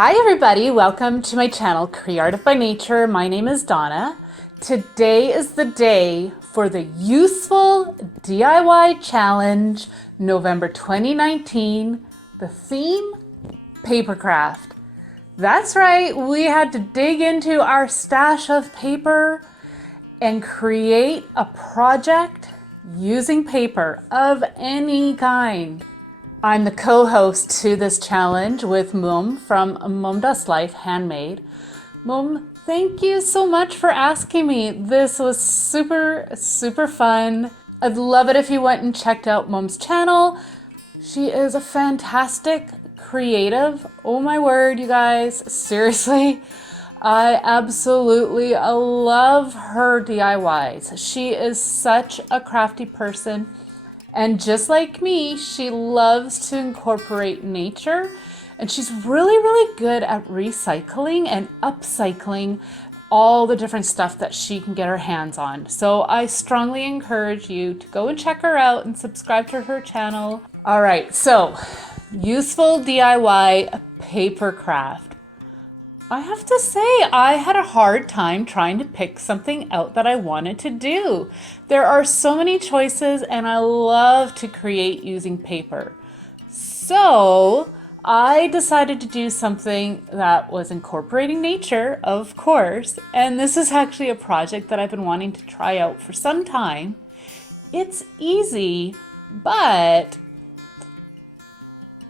Hi everybody, welcome to my channel, Creative by Nature. My name is Donna. Today is the day for the Useful DIY Challenge, November 2019. The theme, papercraft. That's right, we had to dig into our stash of paper and create a project using paper of any kind. I'm the co-host to this challenge with Mum from Mum Does Life Handmade. Mum, thank you so much for asking me. This was super fun. I'd love it if you went and checked out Mum's channel. She is a fantastic creative. Oh my word, you guys, seriously. I absolutely love her DIYs. She is such a crafty person. And just like me, she loves to incorporate nature, and she's really good at recycling and upcycling all the different stuff that she can get her hands on. So I strongly encourage you to go and check her out and subscribe to her channel. All right, so useful DIY paper craft. I have to say, I had a hard time trying to pick something out that I wanted to do. There are so many choices and I love to create using paper. So I decided to do something that was incorporating nature, of course, and this is actually a project that I've been wanting to try out for some time. It's easy, but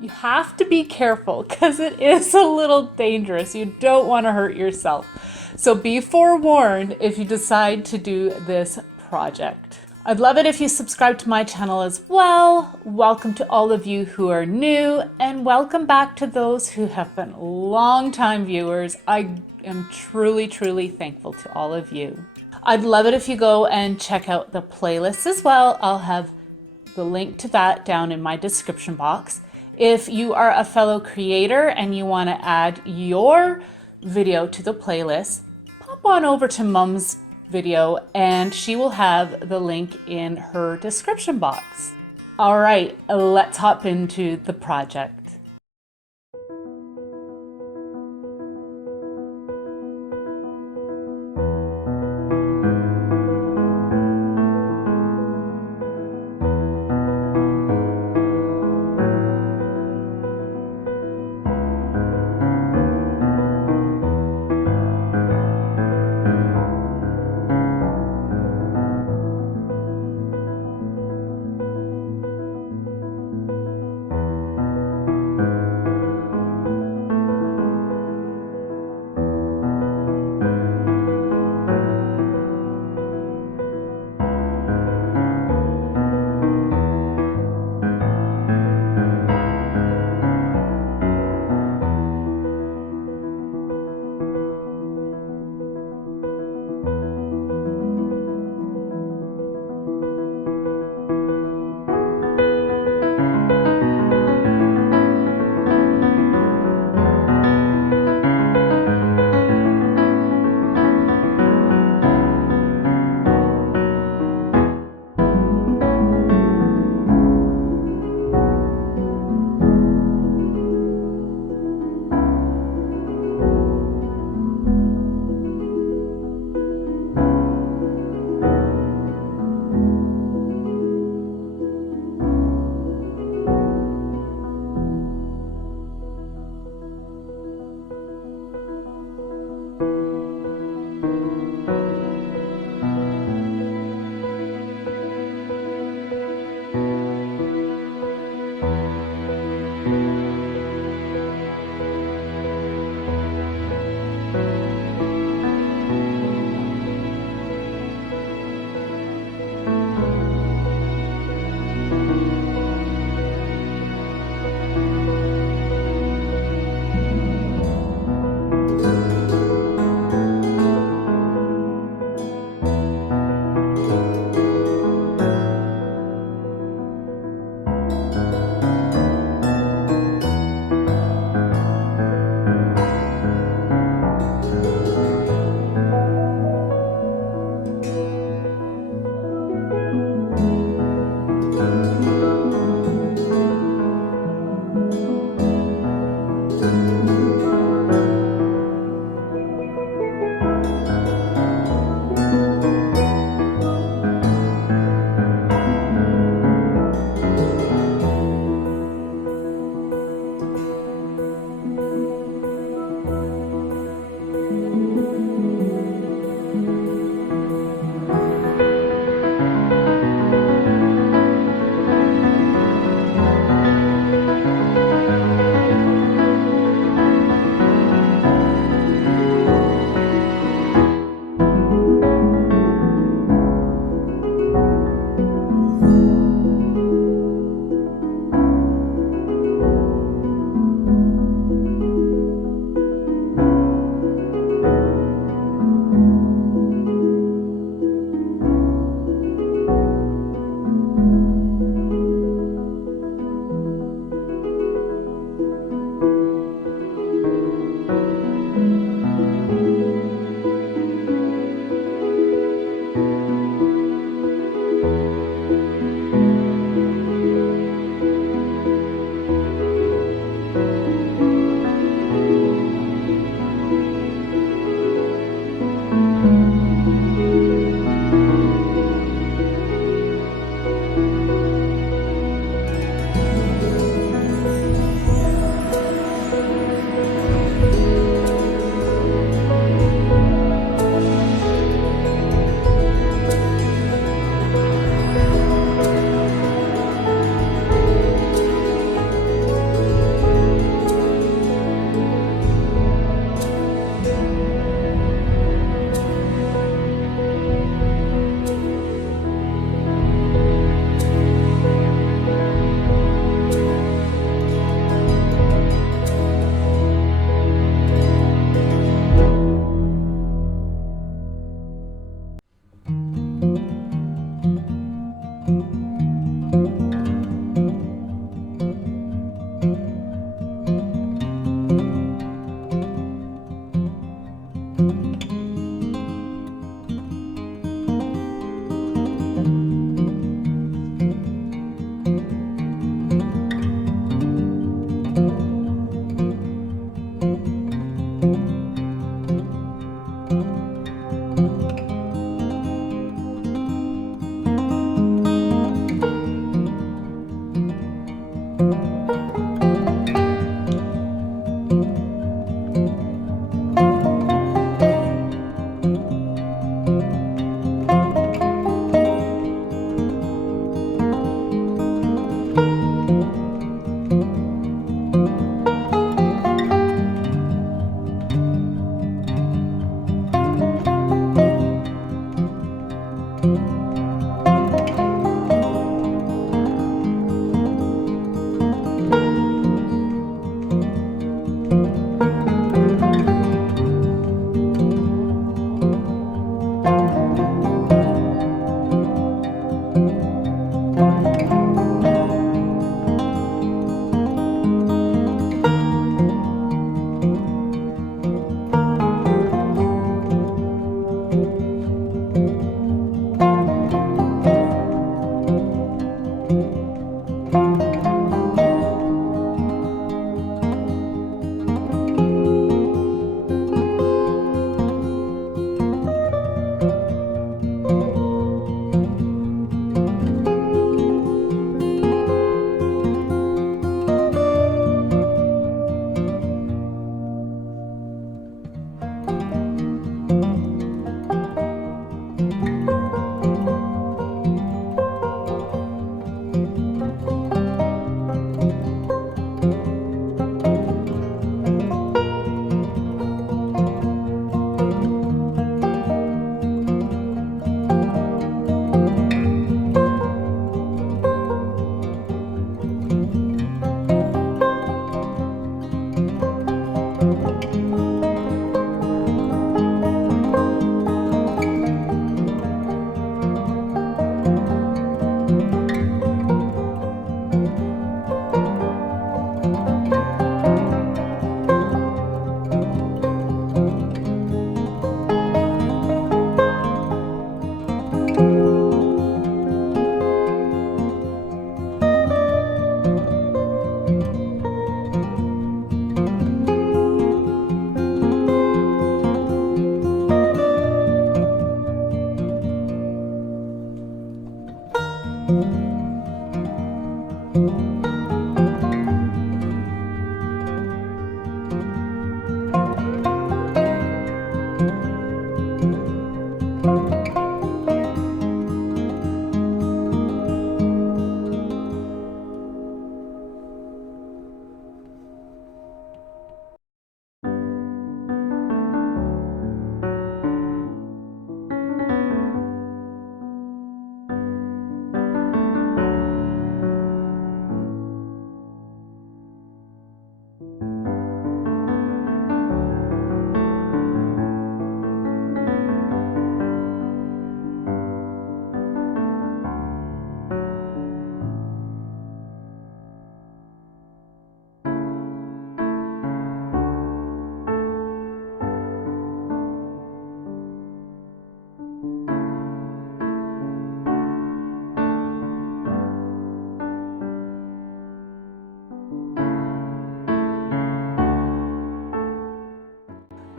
you have to be careful because it is a little dangerous. You don't want to hurt yourself. So be forewarned if you decide to do this project. I'd love it if you subscribe to my channel as well. Welcome to all of you who are new, and welcome back to those who have been long-time viewers. I am truly thankful to all of you. I'd love it if you go and check out the playlist as well. I'll have the link to that down in my description box. If you are a fellow creator and you want to add your video to the playlist, pop on over to Mum's video and she will have the link in her description box. All right, let's hop into the project.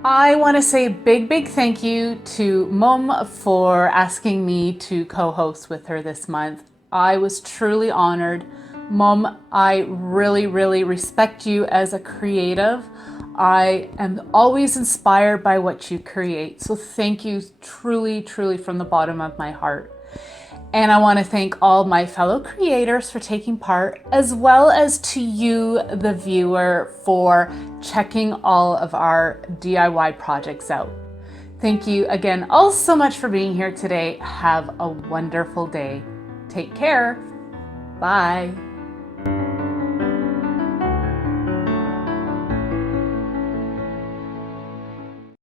I want to say a big thank you to Mum for asking me to co-host with her this month. I was truly honored. Mum, I really respect you as a creative. I am always inspired by what you create. So thank you truly from the bottom of my heart. And I want to thank all my fellow creators for taking part, as well as to you, the viewer, for checking all of our DIY projects out. Thank you again all so much for being here today. Have a wonderful day. Take care. Bye.